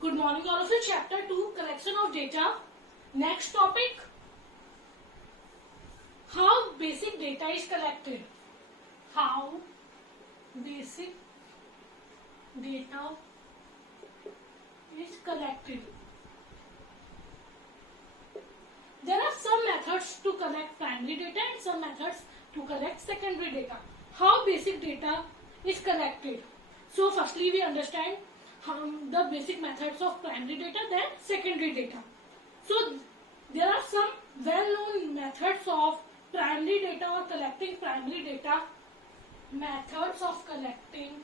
Good morning all of you. Chapter 2, collection of data. Next topic, how basic data is collected. How basic data is collected. There are some methods to collect primary data and some methods to collect secondary data. How basic data is collected. So firstly we understand the basic methods of primary data, then secondary data. So there are some well-known methods of primary data or collecting primary data. Methods of collecting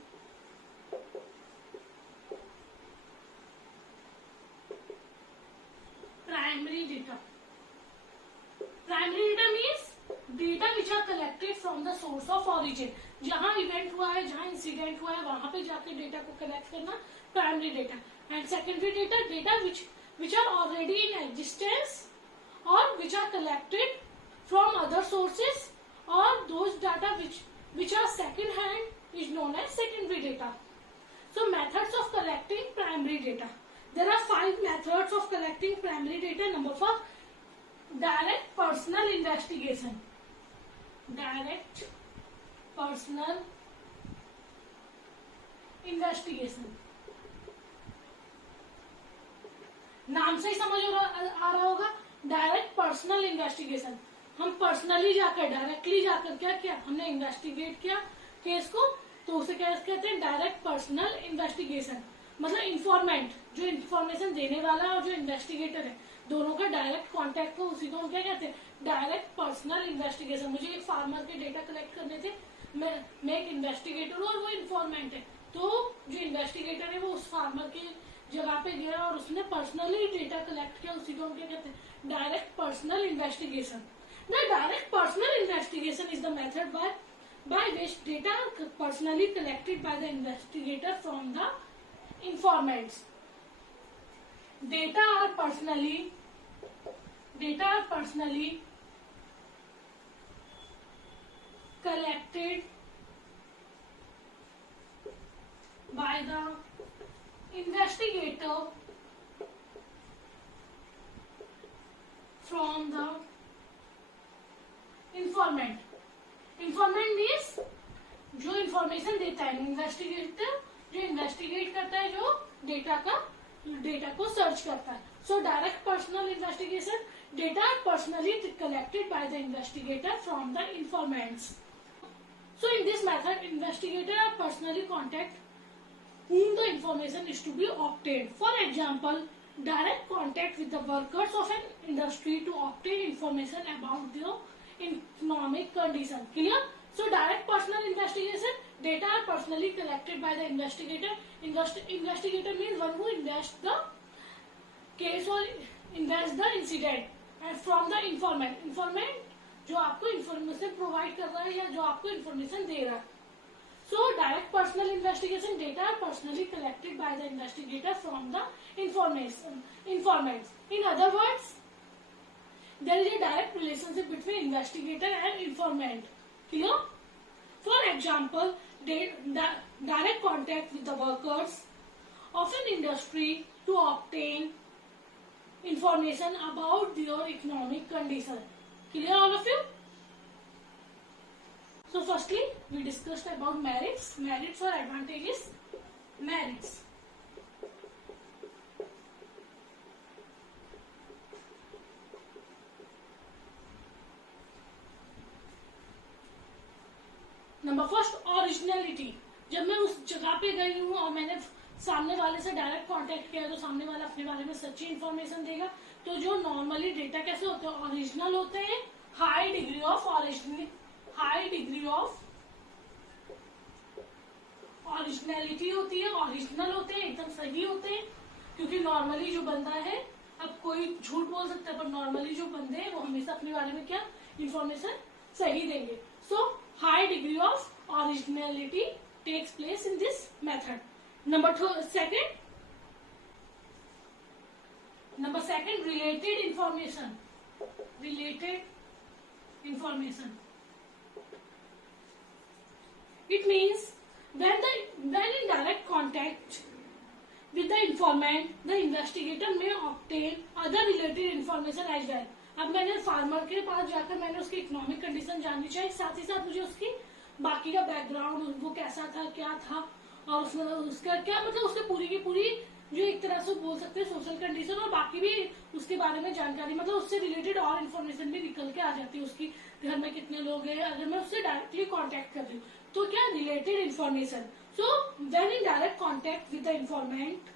primary data. Primary data means data which are collected from the source of origin. जहाँ event हुआ है, जहाँ incident हुआ है, वहां पे जाके data को कलेक्ट करना primary data. And secondary data, data which are already in existence or which are collected from other sources, or those data which are second hand is known as secondary data. So methods of collecting primary data. There are 5 methods of collecting primary data. Number 4, direct personal investigation. Direct personal investigation. नाम से ही समझ आ रहा होगा. Direct personal investigation. हम personally जाकर, directly जाकर क्या किया, हमने इन्वेस्टिगेट किया केस को, तो उसे क्या कहते हैं, डायरेक्ट पर्सनल इन्वेस्टिगेशन. मतलब इंफॉर्मेंट, जो इंफॉर्मेशन देने वाला और जो इन्वेस्टिगेटर है, दोनों का डायरेक्ट कांटेक्ट हो, उसी को हम क्या कहते हैं, डायरेक्ट पर्सनल इन्वेस्टिगेशन. मुझे एक फार्मर के डेटा कलेक्ट करने थे, मैं एक इन्वेस्टिगेटर हूँ और वो इन्फॉर्मेंट है. तो जो इन्वेस्टिगेटर है वो उस फार्मर के जगह पे गया और उसने पर्सनली डेटा कलेक्ट किया, उसी को हम क्या कहते हैं, direct personal investigation. The direct personal investigation is the method by which data are personally collected by the investigator from the informants. Data are personally collected by the investigator from the informant. Informant means जो information देता है, investigator जो investigate करता है, जो data को search करता है. So direct personal investigation, data personally collected by the investigator from the informants. So in this method investigator are personally contact whom the information is to be obtained. For example, direct contact with the workers of an industry to obtain information about their economic condition. Clear? So direct personal investigation, data are personally collected by the investigator. Investigator means one who invests the case or invests the incident, and from the informant. Informant जो आपको information provide कर रहा है या जो आपको information दे रहा है. So direct personal investigation, data are personally collected by the investigator from the informants. In other words, there is a direct relationship between investigator and informant. Clear? For example, direct contact with the workers of an industry to obtain information about their economic condition. Clear all of you? So firstly, we discussed about merits or advantages. Merits. Number first, originality. जब मैं उस जगह पे गई हूँ और मैंने सामने वाले से डायरेक्ट कांटेक्ट किया, तो सामने वाला अपने बारे में सच्ची इन्फॉर्मेशन देगा. तो जो नॉर्मली डेटा कैसे होते हैं, ओरिजिनल होते हैं, हाई डिग्री ऑफ ओरिजिनलिटी होती है, ओरिजिनल होते हैं, एकदम सही होते हैं. क्योंकि नॉर्मली जो बंदा है, अब कोई झूठ बोल सकता है, पर नॉर्मली जो बंदे हैं वो हमेशा अपने बारे में क्या इन्फॉर्मेशन सही देंगे. So high degree of originality takes place in this method. Number second, related information. It means when in direct contact with the informant, the investigator may obtain other related information as well. अब मैंने farmer के पास जाकर मैंने उसकी economic condition जाननी चाहिए, साथ ही साथ मुझे उसकी बाकी का बैकग्राउंड, वो कैसा था, क्या था, और उसने उसका क्या मतलब उसके पूरी की पूरी जो एक तरह से बोल सकते हैं सोशल कंडीशन, और बाकी भी उसके बारे में जानकारी, मतलब उससे रिलेटेड और इन्फॉर्मेशन भी निकल के आ जाती है, उसकी घर में कितने लोग हैं, अगर मैं उससे डायरेक्टली कांटेक्ट कर रही हूँ तो क्या related information. So when in direct contact with the informant,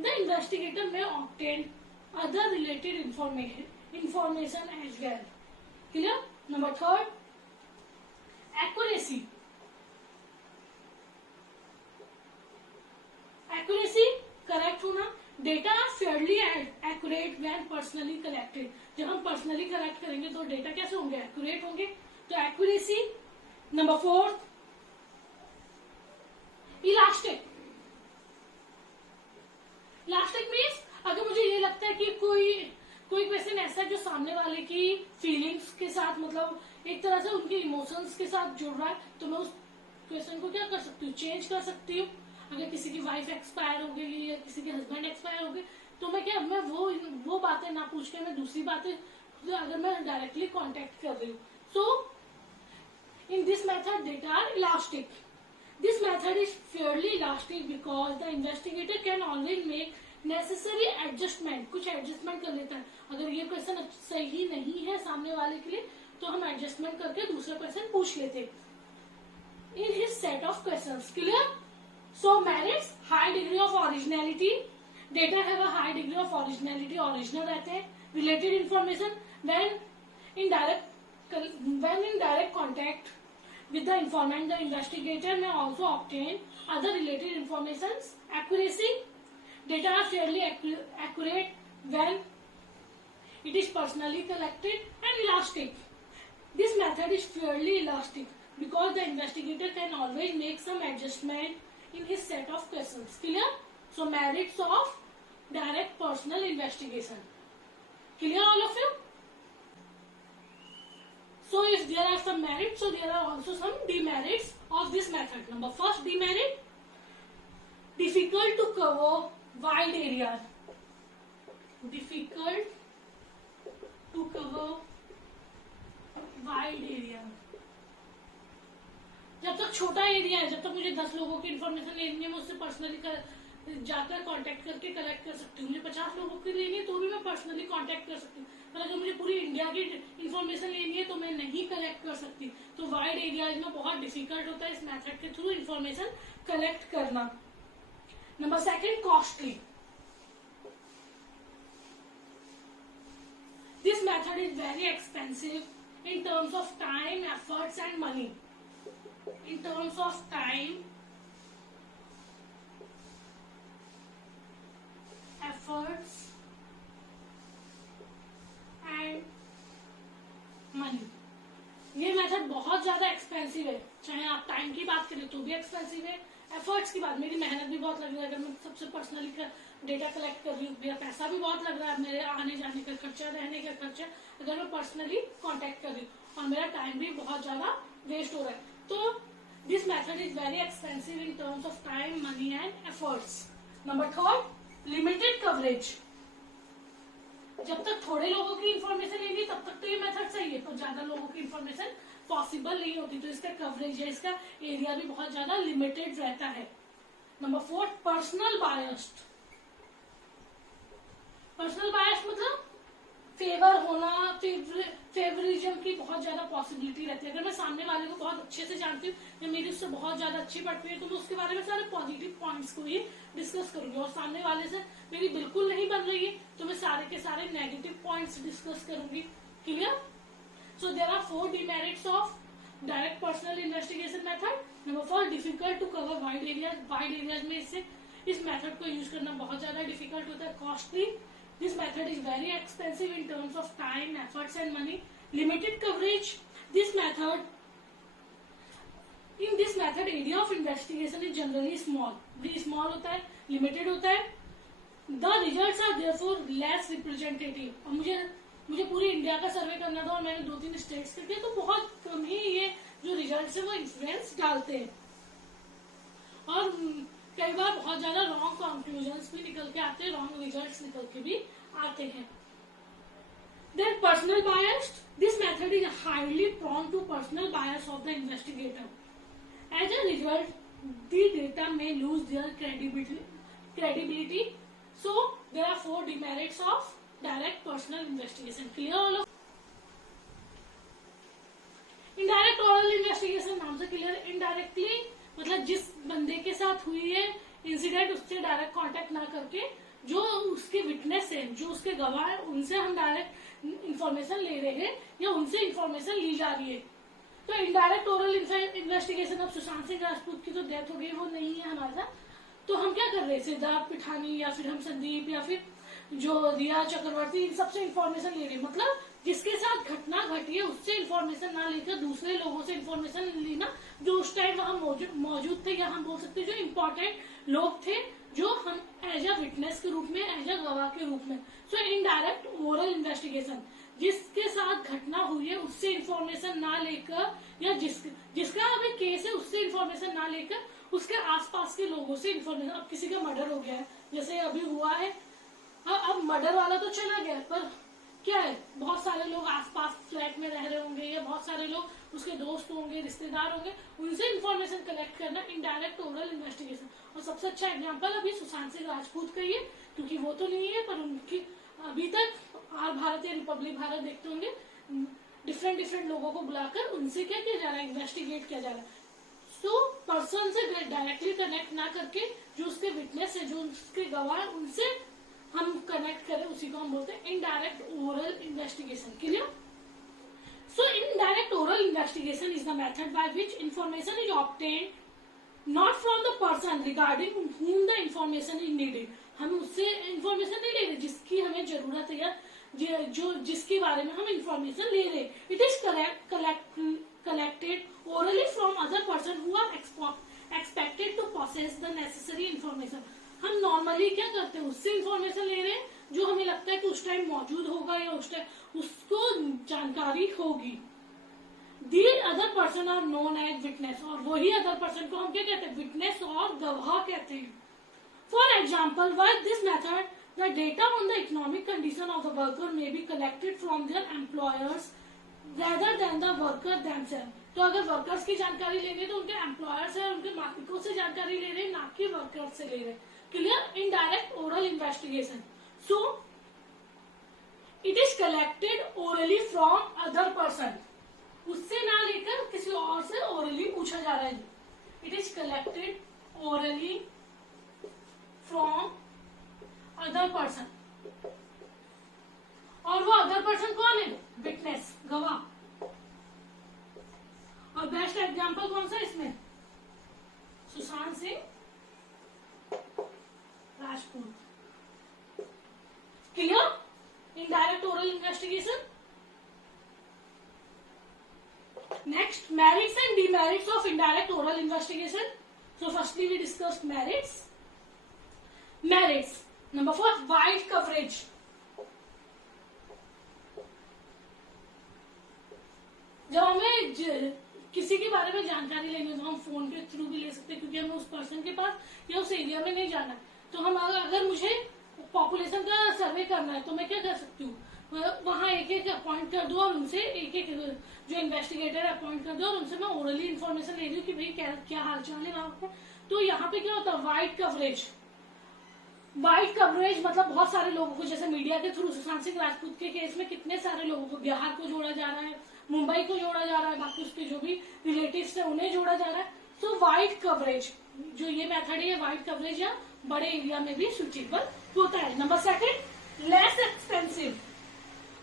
the investigator may obtain other related information as well. Clear. Number third, accuracy. Accuracy, correct होना. Data are fairly accurate when personally collected. जब हम personally collect करेंगे तो data कैसे होंगे, accurate होंगे. तो accuracy. Number fourth, elastic. Elastic means अगर मुझे ये लगता है कि कोई क्वेश्चन ऐसा है जो सामने वाले की फीलिंग्स के साथ, मतलब एक तरह से उनके इमोशंस के साथ जुड़ रहा है, तो मैं उस क्वेश्चन को क्या कर सकती हूँ, चेंज कर सकती हूँ. अगर किसी की वाइफ एक्सपायर हो गई या किसी के हस्बैंड एक्सपायर हो गए, तो मैं वो बातें ना पूछ के मैं दूसरी बातें, अगर मैं डायरेक्टली कांटेक्ट कर रही हूँ. So in this method data are elastic. This method is fairly elastic because the investigator can always make necessary adjustment. कुछ एडजस्टमेंट कर लेता है. अगर ये क्वेश्चन सही नहीं है सामने वाले के लिए तो हम एडजस्टमेंट करके दूसरा क्वेश्चन पूछ लेते in his set of questions. Clear? So merits high degree of originality. Data have a high degree of originality. Original रहते हैं. Related information when in direct contact with the informant, the investigator may also obtain other related informations. Accuracy, data are fairly accurate when it is personally collected. And elastic, this method is fairly elastic because the investigator can always make some adjustment in his set of questions. Clear? So merits of direct personal investigation. Clear all of you? So if there are some merits, so there are also some demerits of this method. Number first demerit, difficult to cover wide areas. Difficult to cover wide area. जब तक छोटा area है, जब तक मुझे 10 लोगों की information लेनी है, मैं उससे पर्सनली जाकर कांटेक्ट करके कलेक्ट कर सकती हूँ. मुझे 50 लोगों की लेनी है तो भी मैं पर्सनली कांटेक्ट कर सकती हूँ. पर अगर मुझे पूरी इंडिया की इन्फॉर्मेशन लेनी है तो मैं नहीं कलेक्ट कर सकती. तो वाइड एरियाज में बहुत डिफिकल्ट होता है इस मेथड के थ्रू इन्फॉर्मेशन कलेक्ट करना. Number second, costly. This method is very expensive in terms of time, efforts and money. In terms of time, efforts and money. ये मेथड बहुत ज्यादा एक्सपेंसिव है. चाहे आप टाइम की बात करें तो भी एक्सपेंसिव है, एफर्ट्स की बात, मेरी मेहनत भी बहुत लग रही है. अगर मैं सबसे पर्सनली डेटा कलेक्ट कर रही हूँ, मेरा पैसा भी बहुत लग रहा है, मेरे आने जाने का खर्चा, रहने का खर्चा, अगर मैं पर्सनली कांटेक्ट कर रही हूँ, और मेरा टाइम भी बहुत ज्यादा वेस्ट हो रहा है. तो this method is very expensive in terms of time, money and efforts. Number third, limited coverage. जब तक थोड़े लोगों की इंफॉर्मेशन लेनी तब तक तो ये मेथड सही है, पर ज्यादा लोगों की इंफॉर्मेशन पॉसिबल नहीं होती, तो इसका कवरेज है, इसका एरिया भी बहुत ज्यादा लिमिटेड रहता है. Number fourth, personal biased. Personal bias मतलब फेवर होना, फेवरिज्म की बहुत ज्यादा पॉसिबिलिटी रहती है. अगर मैं सामने वाले को बहुत अच्छे से जानती हूँ या मेरी उससे बहुत ज्यादा अच्छी पड़ती है तो मैं उसके बारे में सारे पॉजिटिव पॉइंट्स को ही डिस्कस करूंगी, और सामने वाले से मेरी बिल्कुल नहीं बन रही है तो मैं सारे के सारे नेगेटिव पॉइंट्स डिस्कस करूंगी. Clear? So there are 4 demerits of direct personal investigation method. Number 4, difficult to cover wide areas. Wide areas में इस मेथड को यूज करना बहुत ज्यादा डिफिकल्ट होता है. Costly. This method is very expensive in terms of time, efforts and money. Limited coverage. In this method, area of investigation is generally small. Very small होता है, limited होता है. The results are therefore less representative. और मुझे पूरी India का सर्वे करना था और मैंने 2-3 स्टेट्स के किए, तो बहुत कम ही ये जो रिजल्ट है वो इन्फ्लुएंस डालते हैं. और कई बार बहुत ज्यादा रॉन्ग कंक्लूजन्स भी निकल के आते हैं, रॉन्ग रिजल्ट्स निकल के भी आते हैं। Then personal bias. This method is highly prone to personal bias of the investigator. As a result, the data may lose their credibility. So there are 4 demerits of direct personal investigation. Clear all of? Indirect oral investigation नाम से clear. Indirectly मतलब जिस बंदे के साथ हुई है incident, उससे डायरेक्ट कांटेक्ट ना करके जो उसके विटनेस है, जो उसके गवाह है, उनसे हम डायरेक्ट इंफॉर्मेशन ले रहे हैं या उनसे इंफॉर्मेशन ली जा रही है। तो इनडायरेक्ट ओरल इन्वेस्टिगेशन, अब सुशांत सिंह राजपूत की तो डेथ हो गई, वो नहीं है हमारे साथ, तो हम क्या कर रहे हैं, सिद्धार्थ पिठानी या फिर हम संदीप या फिर जो रिया चक्रवर्ती, इन सबसे इंफॉर्मेशन ले रहे हैं। मतलब जिसके साथ घटना घटी है उससे इंफॉर्मेशन ना लेकर दूसरे लोगों से इंफॉर्मेशन लेना, जो उस टाइम वहां मौजूद थे, या हम बोल सकते हैं जो इम्पोर्टेंट लोग थे, जो हम एज अ विटनेस के रूप में, एज अ गवाह के रूप में। सो इनडायरेक्ट ओरल इन्वेस्टिगेशन, जिसके साथ घटना हुई है उससे इंफॉर्मेशन ना लेकर, या जिसका अभी केस है उससे इंफॉर्मेशन ना लेकर उसके आसपास के लोगों से इंफॉर्मेशन। अब किसी का मर्डर हो गया है, जैसे अभी हुआ है, अब मर्डर वाला तो चला गया, पर क्या है, बहुत सारे लोग आसपास फ्लैट में रह रहे होंगे, या बहुत सारे लोग उसके दोस्त होंगे, रिश्तेदार होंगे, उनसे इंफॉर्मेशन कलेक्ट करना इनडायरेक्ट ओरल इन्वेस्टिगेशन। और सबसे अच्छा एग्जांपल अभी सुशांत सिंह राजपूत का ही है, क्योंकि वो तो नहीं है, पर उनकी अभी तक आर भारत या रिपब्लिक भारत देखते होंगे, डिफरेंट लोगों को बुलाकर उनसे क्या किया जा रहा है, इन्वेस्टिगेट किया जा रहा है। सो पर्सन से डायरेक्टली कनेक्ट ना करके जो उसके विटनेस है, जो उसके गवाह है, उनसे हम कनेक्ट करें, उसी को हम बोलते हैं indirect oral investigation. Clear? So indirect oral investigation is the method by which information is obtained not from the person regarding whom the information is needed. हम उससे इंफॉर्मेशन नहीं ले रहे जिसकी हमें जरूरत है, या जो जिसके बारे में हम इंफॉर्मेशन ले रहे। It is collected orally from other person who are expected to possess the necessary information। हम नॉर्मली क्या करते हैं, उससे इंफॉर्मेशन ले रहे हैं जो हमें लगता है कि उस टाइम मौजूद होगा या उस टाइम उसको जानकारी होगी। The other person are known as witness, और वही अदर पर्सन को हम क्या कहते हैं, विटनेस और गवाह कहते हैं। For example, by this method the data on the economic condition of the worker may be collected from their employers rather than the worker themselves. तो अगर वर्कर्स की जानकारी ले रहे हैं तो उनके एम्प्लॉयर्स है, उनके मालिकों से जानकारी ले रहे हैं, ना कि वर्कर्स से ले रहे हैं। Clear? Indirect oral investigation. So it is collected orally from other person, उससे ना लेकर किसी और से ओरली पूछा जा रहा है। It is collected orally from other person, और वो अदर पर्सन कौन है, विटनेस, गवाह। और बेस्ट एग्जांपल कौन सा इसमें, Sushant Singh Rajput. Clear? Indirect oral investigation. Next, merits and demerits of indirect oral investigation. So firstly we discussed merits. Number 4, wide coverage. जब हमें किसी के बारे में जानकारी लेनी हो तो हम फोन के थ्रू भी ले सकते हैं, क्योंकि हमें उस पर्सन के पास या उस एरिया में नहीं जाना। तो हम अगर मुझे पॉपुलेशन का सर्वे करना है तो मैं क्या कर सकती हूँ, वहां एक अपॉइंट कर दो और उनसे एक जो इन्वेस्टिगेटर अपॉइंट कर दो और उनसे मैं ओरली इन्फॉर्मेशन ले रही हूँ कि भाई क्या हालचाल है वहां पर। तो यहाँ पे क्या होता है, वाइड कवरेज। वाइड कवरेज मतलब बहुत सारे लोगों को, जैसे मीडिया के थ्रू सुशांत सिंह राजपूत के केस में कितने सारे लोगों को, बिहार को जोड़ा जा रहा है, मुंबई को जोड़ा जा रहा है, बाकी उसके जो भी रिलेटिव्स है उन्हें जोड़ा जा रहा है। सो वाइड कवरेज, जो ये मेथड है, ये वाइड कवरेज या बड़े एरिया में भी सुटेबल होता है। Number 2, less expensive.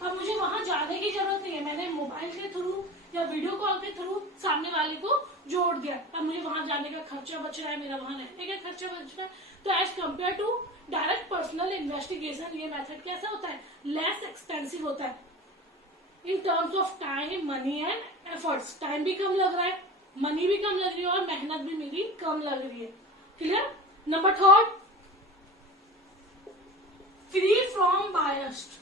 अब मुझे वहां जाने की जरूरत नहीं है, मैंने मोबाइल के थ्रू या वीडियो कॉल के थ्रू सामने वाले को जोड़ दिया। अब मुझे वहां जाने का खर्चा बच रहा है, मेरा वहां रहने का खर्चा बच रहा है। तो as compare to direct personal investigation ये मेथड कैसा होता है, लेस एक्सपेंसिव होता है in terms of time, money and efforts. Time भी कम लग रहा है, मनी भी कम लग रही है और मेहनत भी मेरी कम लग रही है। Clear? Number 3, free from biased.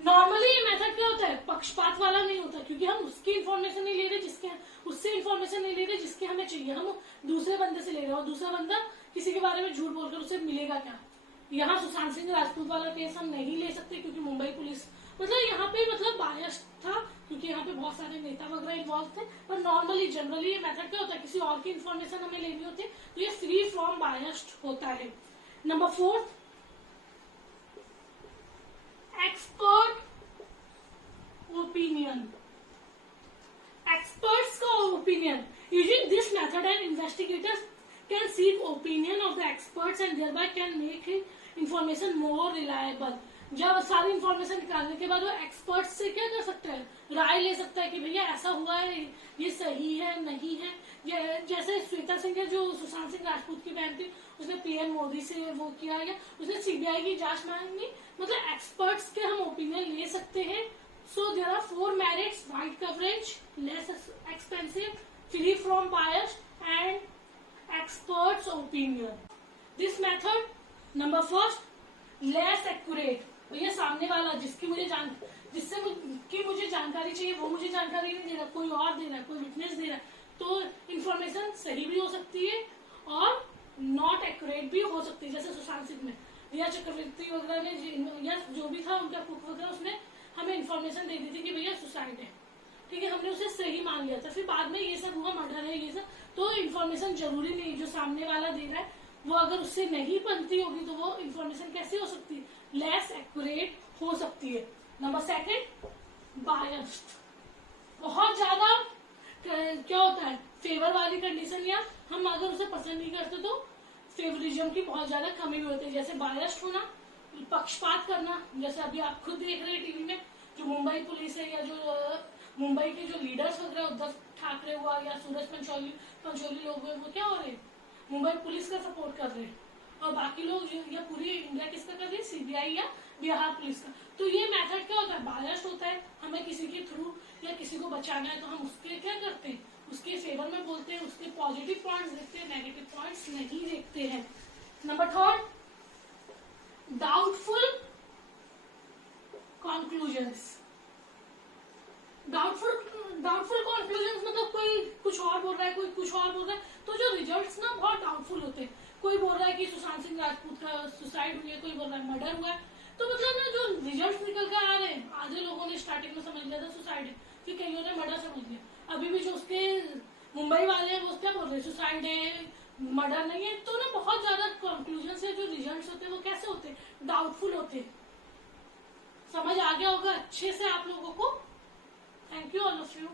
Normally ये मेथड क्या होता है, पक्षपात वाला नहीं होता, क्योंकि हम उसकी इन्फॉर्मेशन नहीं ले रहे जिसके, उससे इन्फॉर्मेशन नहीं ले रहे जिसके हमें चाहिए, हम दूसरे बंदे से ले रहे हैं, और दूसरा बंदा किसी के बारे में झूठ बोलकर उसे मिलेगा क्या। यहाँ सुशांत सिंह राजपूत वाला केस हम नहीं ले सकते, क्योंकि मुंबई पुलिस मतलब यहाँ पे मतलब बायस था, क्योंकि यहाँ पे बहुत सारे नेता वगैरह इन्वॉल्व थे। पर नॉर्मली जनरली ये मेथड क्या होता है, किसी और की इन्फॉर्मेशन हमें लेनी होती है तो ये फ्री फ्रॉम बायस्ड होता है। Number 4, expert opinion. एक्सपर्ट्स का opinion, using this method and investigators can seek opinion of the experts and thereby can make information more reliable. जब सारी इंफॉर्मेशन निकालने के बाद वो एक्सपर्ट से क्या कर सकता है, राय ले सकता है कि भैया ऐसा हुआ है, ये सही है नहीं है। जैसे श्वेता सिंह है जो सुशांत सिंह राजपूत की बहन थी, उसने पीएम मोदी से वो किया, या उसने सीबीआई की जांच मांगी, मतलब एक्सपर्ट्स के हम ओपिनियन ले सकते हैं। So there are 4 merits: wide coverage, less expensive, free from bias and experts opinion. This method, number 1, less accurate. भैया सामने वाला जिससे मुझे जानकारी चाहिए वो मुझे जानकारी नहीं दे रहा, कोई और दे रहा है, कोई विटनेस दे रहा है, तो इन्फॉर्मेशन सही भी हो सकती है और नॉट एक्यूरेट भी हो सकती है। जैसे सुशांत सिंह में रिया चक्रवर्ती वगैरह ने, या जो भी था उनका कुक वगैरह, उसने हमें इन्फॉर्मेशन दे दी थी कि भैया सुसाइड है, ठीक है, हमने उसे सही मान लिया था, फिर बाद में ये सब हुआ, मर्डर है ये सब, तो इन्फॉर्मेशन जरूरी नहीं जो सामने वाला दे रहा है वो अगर उससे नहीं बनती होगी तो वो इन्फॉर्मेशन कैसे हो सकती है, लेस एक्यूरेट हो सकती है। Number 2, biased. बहुत ज्यादा क्या होता है, फेवर वाली कंडीशन, या हम अगर उसे पसंद नहीं करते तो फेवरिज्म की बहुत ज्यादा कमी भी होती है। जैसे बायस्ड होना, पक्षपात करना, जैसे अभी आप खुद देख रहे हैं टीवी में जो मुंबई पुलिस है, या जो मुंबई के जो लीडर्स वगैरह, उद्धव ठाकरे हुआ या सूरज पंचोली लोग हुए, वो क्या हो रहे हैं, मुंबई पुलिस का सपोर्ट कर रहे हैं, और बाकी लोग या पूरी इंडिया किसका कर रही है, सीबीआई या बिहार पुलिस का। तो ये मेथड क्या होता है, बायस्ड होता है। हमें किसी के थ्रू या किसी को बचाना है तो हम उसके क्या करते हैं, उसके फेवर में बोलते हैं, उसके पॉजिटिव पॉइंट्स देखते हैं, नेगेटिव पॉइंट्स नहीं देखते हैं। Number 3, doubtful conclusions. Doubtful conclusions मतलब कोई कुछ और बोल रहा है, कोई कुछ और बोल रहा है, तो जो रिजल्ट्स ना बहुत डाउटफुल होते हैं। कोई बोल रहा है कि सुशांत सिंह राजपूत का सुसाइड हुई है, कोई बोल रहा है मर्डर हुआ है, तो मतलब ना जो रिजल्ट्स निकल कर आ रहे हैं, आधे लोगों ने स्टार्टिंग में समझ लिया था सुसाइड है, फिर कईयों ने मर्डर समझ लिया। अभी भी जो उसके मुंबई वाले हैं वो क्या बोल रहे हैं, सुसाइड है, मर्डर नहीं है। तो ना बहुत ज्यादा कंक्लूजन से जो रिजल्ट्स होते हैं वो कैसे होते हैं, डाउटफुल होते हैं। समझ आ गया होगा अच्छे से आप लोगों को। Thank you all of you.